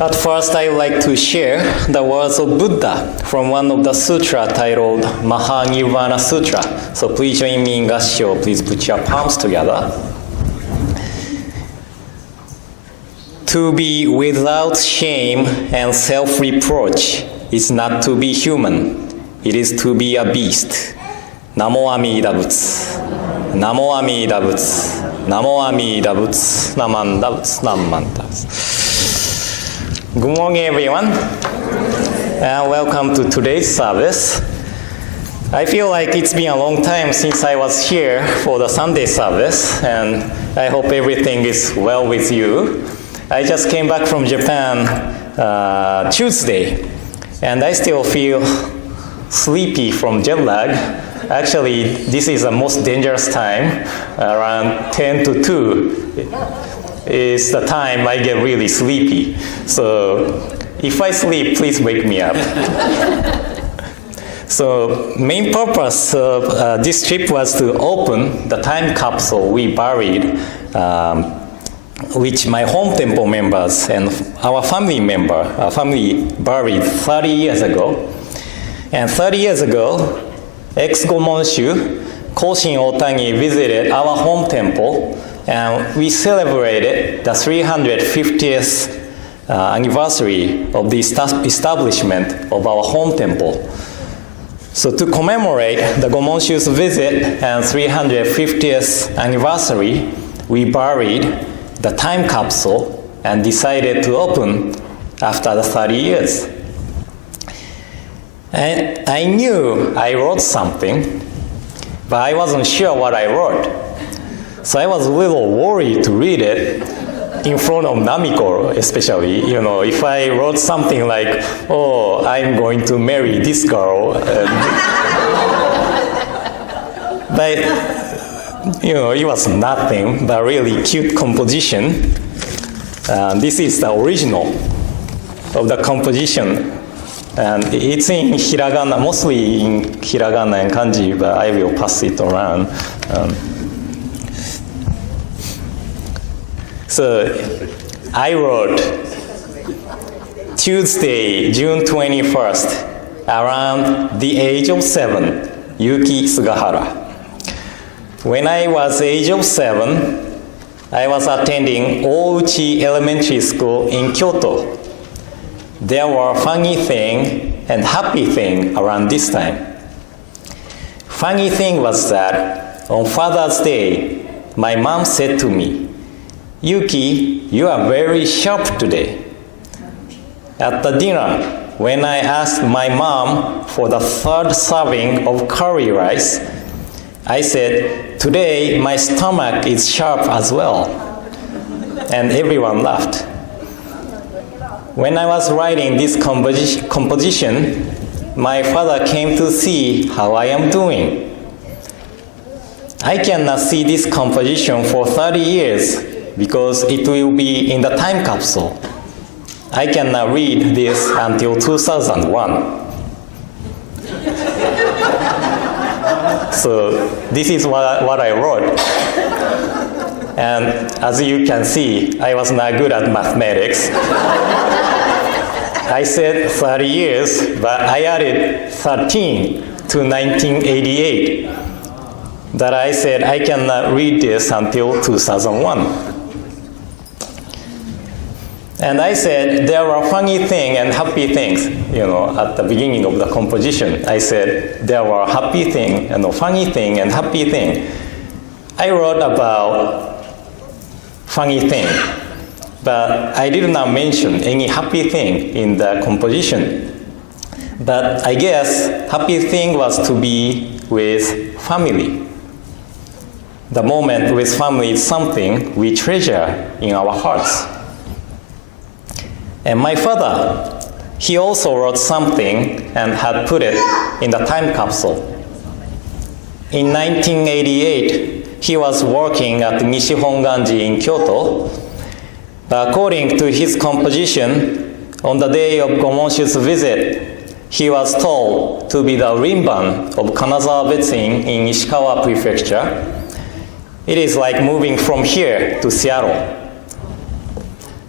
At first, I would like to share the words of Buddha from one of the sutra titled Maha-Nirvana Sutra. So please join me in Gassho. Please put your palms together. To be without shame and self-reproach is not to be human. It is to be a beast. Namo Amida Butsu. Namo Amida Butsu. Namo Amida Butsu. Namanda Butsu. Namanda Butsu. Good morning, everyone, and welcome to today's service. I feel like it's been a long time since I was here for the Sunday service, and I hope everything is well with you. I just came back from Japan Tuesday, and I still feel sleepy from jet lag. Actually, this is the most dangerous time, around 10 to 2. Is the time I get really sleepy. So if I sleep, please wake me up. So main purpose of this trip was to open the time capsule we buried, which my home temple members and our family buried 30 years ago. And 30 years ago, ex-go Monshu, Koshin Otani visited our home temple, and we celebrated the 350th anniversary of the establishment of our home temple. So to commemorate the Gomonshu's visit and 350th anniversary, we buried the time capsule and decided to open after the 30 years. And I knew I wrote something, but I wasn't sure what I wrote. So I was a little worried to read it in front of Namiko, especially. You know, if I wrote something like, "Oh, I'm going to marry this girl," but you know, it was nothing but really cute composition. This is the original of the composition, and it's in hiragana, mostly in hiragana and kanji, but I will pass it around. So I wrote Tuesday, June 21st, around the age of 7, Yuki Sugahara. When I was age of 7, I was attending Ouchi Elementary School in Kyoto. There were funny thing and happy thing around this time. Funny thing was that on Father's Day, my mom said to me, "Yuki, you are very sharp today." At the dinner, when I asked my mom for the 3rd serving of curry rice, I said, "Today my stomach is sharp as well." And everyone laughed. When I was writing this composition, my father came to see how I am doing. I cannot see this composition for 30 years because it will be in the time capsule. I cannot read this until 2001. So this is what I wrote. And as you can see, I was not good at mathematics. I said 30 years, but I added 13 to 1988. That I said I cannot read this until 2001. And I said there were funny things and happy things, you know, at the beginning of the composition. I said there were happy thing and funny thing and happy thing. I wrote about funny thing, but I did not mention any happy thing in the composition. But I guess happy thing was to be with family. The moment with family is something we treasure in our hearts. And my father, he also wrote something and had put it in the time capsule. In 1988, he was working at Nishi Hongwanji in Kyoto. But according to his composition, on the day of Gomonshu's visit, he was told to be the Rinban of Kanazawa Betsuin in Ishikawa Prefecture. It is like moving from here to Seattle.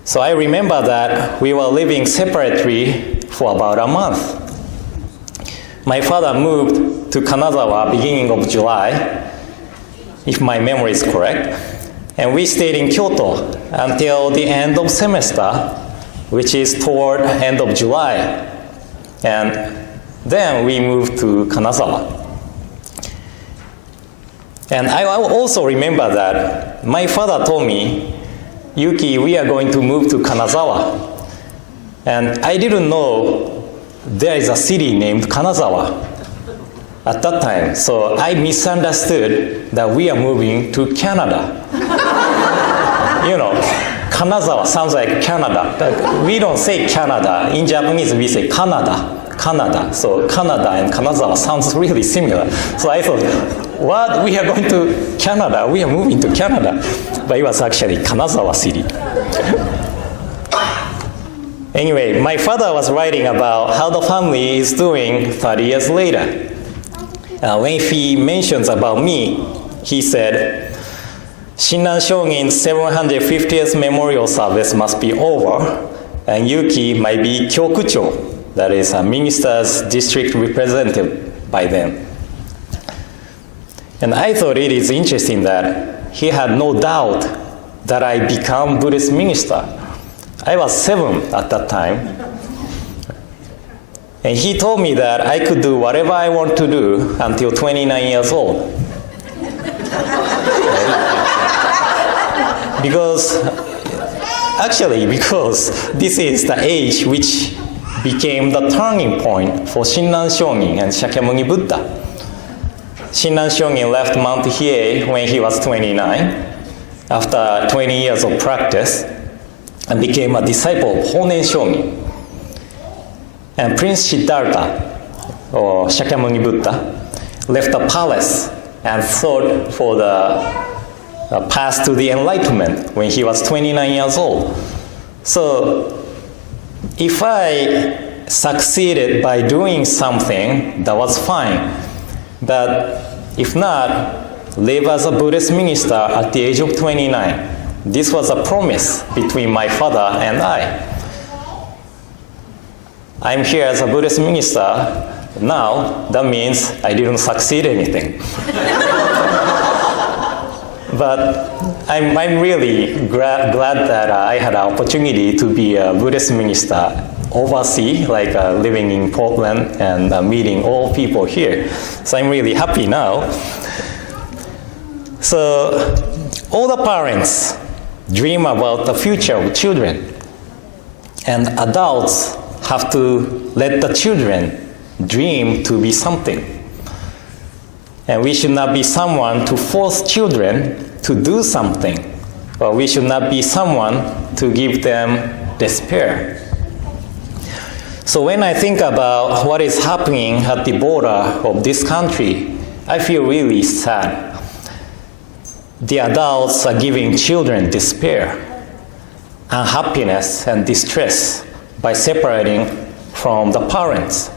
So I remember that we were living separately for about a month. My father moved to Kanazawa beginning of July, if my memory is correct, and we stayed in Kyoto until the end of semester, which is toward end of July. And then we moved to Kanazawa. And I also remember that my father told me, Yuki, we are going to move to Kanazawa. And I didn't know there is a city named Kanazawa at that time. So I misunderstood that we are moving to Canada. You know, Kanazawa sounds like Canada. But we don't say Canada. In Japanese, we say Canada. Canada. So Canada and Kanazawa sounds really similar. So I thought, what? We are going to Canada. We are moving to Canada. But it was actually Kanazawa city. Anyway, my father was writing about how the family is doing 30 years later. When he mentions about me, he said, Shinran Shogin's 750th memorial service must be over, and Yuki might be kyokucho, that is a minister's district representative by then. And I thought it is interesting that he had no doubt that I become Buddhist minister. I was 7 at that time. And he told me that I could do whatever I want to do until 29 years old. Because this is the age which became the turning point for Shinran Shogin and Shakyamuni Buddha. Shinran Shogin left Mount Hiei when he was 29, after 20 years of practice, and became a disciple of Honen Shogin. And Prince Siddhartha, or Shakyamuni Buddha, left the palace and sought for the path to the enlightenment when he was 29 years old. So if I succeeded by doing something, that was fine. But if not, live as a Buddhist minister at the age of 29. This was a promise between my father and I. I'm here as a Buddhist minister. Now, that means I didn't succeed anything. But I'm really glad that I had an opportunity to be a Buddhist minister overseas, like living in Portland and meeting all people here. So I'm really happy now. So all the parents dream about the future of children. And adults have to let the children dream to be something. And we should not be someone to force children to do something. Or we should not be someone to give them despair. So when I think about what is happening at the border of this country, I feel really sad. The adults are giving children despair, unhappiness, and distress by separating from the parents,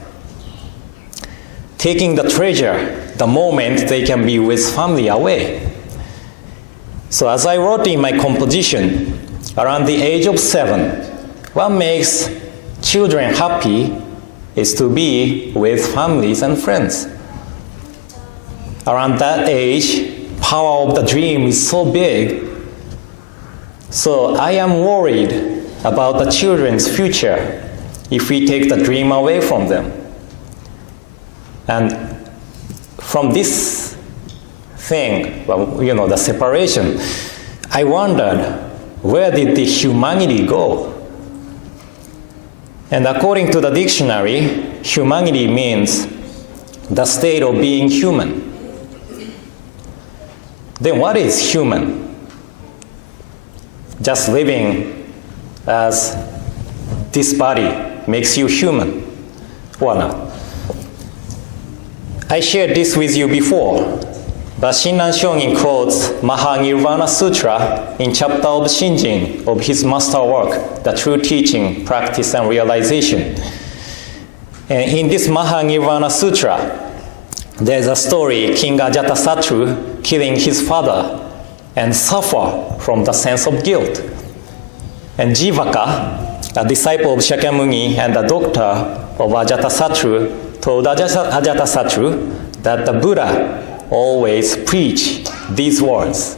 taking the treasure the moment they can be with family away. So as I wrote in my composition, around the age of 7, what makes children happy is to be with families and friends. Around that age, power of the dream is so big. So I am worried about the children's future if we take the dream away from them. And from this thing, the separation, I wondered, where did the humanity go? And according to the dictionary, humanity means the state of being human. Then what is human? Just living as this body makes you human, or not? I shared this with you before, but Shinran Shogin quotes Maha-Nirvana Sutra in chapter of Shinjin of his master work, The True Teaching, Practice and Realization. And in this Maha-Nirvana Sutra, there's a story, King Ajatasattu killing his father and suffer from the sense of guilt. And Jivaka, a disciple of Shakyamuni and a doctor of Ajatasattu, told Ajatasattu that the Buddha always preached these words.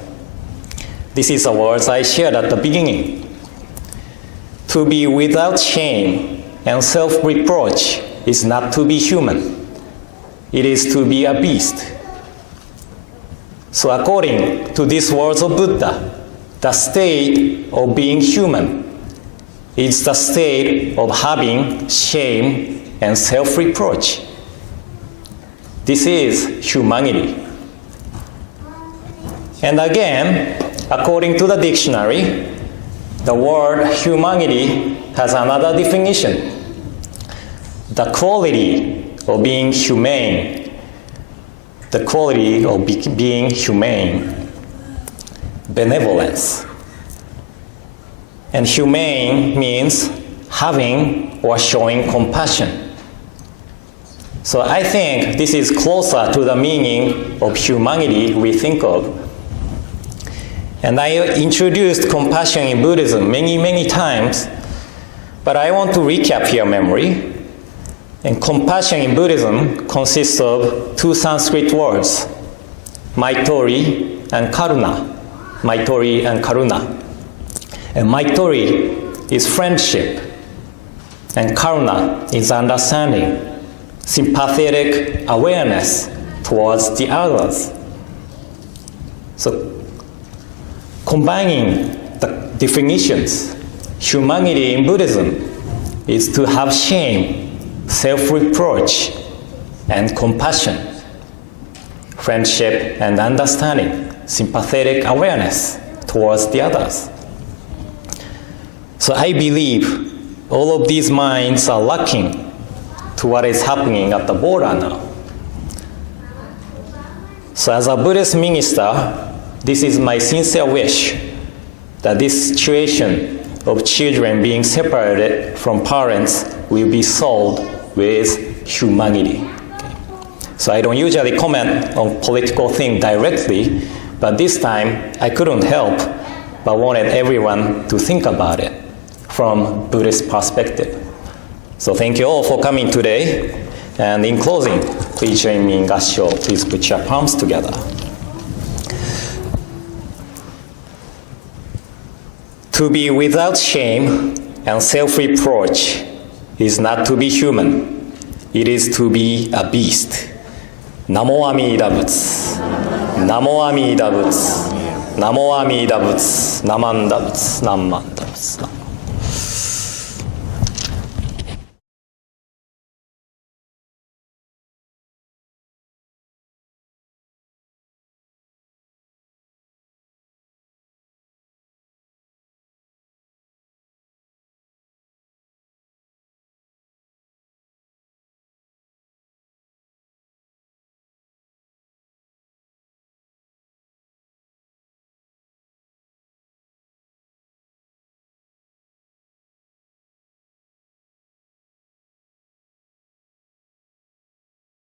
This is the words I shared at the beginning. To be without shame and self-reproach is not to be human. It is to be a beast. So according to these words of Buddha, the state of being human is the state of having shame and self-reproach. This is humanity. And again, according to the dictionary, the word humanity has another definition. The quality of being humane. The quality of being humane. Benevolence. And humane means having or showing compassion. So I think this is closer to the meaning of humanity we think of. And I introduced compassion in Buddhism many times, but I want to recap your memory. And compassion in Buddhism consists of two Sanskrit words, Maitori and Karuna. Maitori and Karuna. And Maitori is friendship, and Karuna is understanding, sympathetic awareness towards the others. So combining the definitions, humanity in Buddhism is to have shame, self-reproach, and compassion, friendship and understanding, sympathetic awareness towards the others. So I believe all of these minds are lacking to what is happening at the border now. So as a Buddhist minister, this is my sincere wish that this situation of children being separated from parents will be solved with humanity. Okay. So I don't usually comment on political things directly, but this time I couldn't help but wanted everyone to think about it from Buddhist perspective. So thank you all for coming today. And in closing, please join me in Gassho. Please put your palms together. To be without shame and self-reproach is not to be human. It is to be a beast. Namo Amida Butsu. Namo Amida Butsu. Namo Amida Butsu. Namanda Butsu. Namanda Butsu.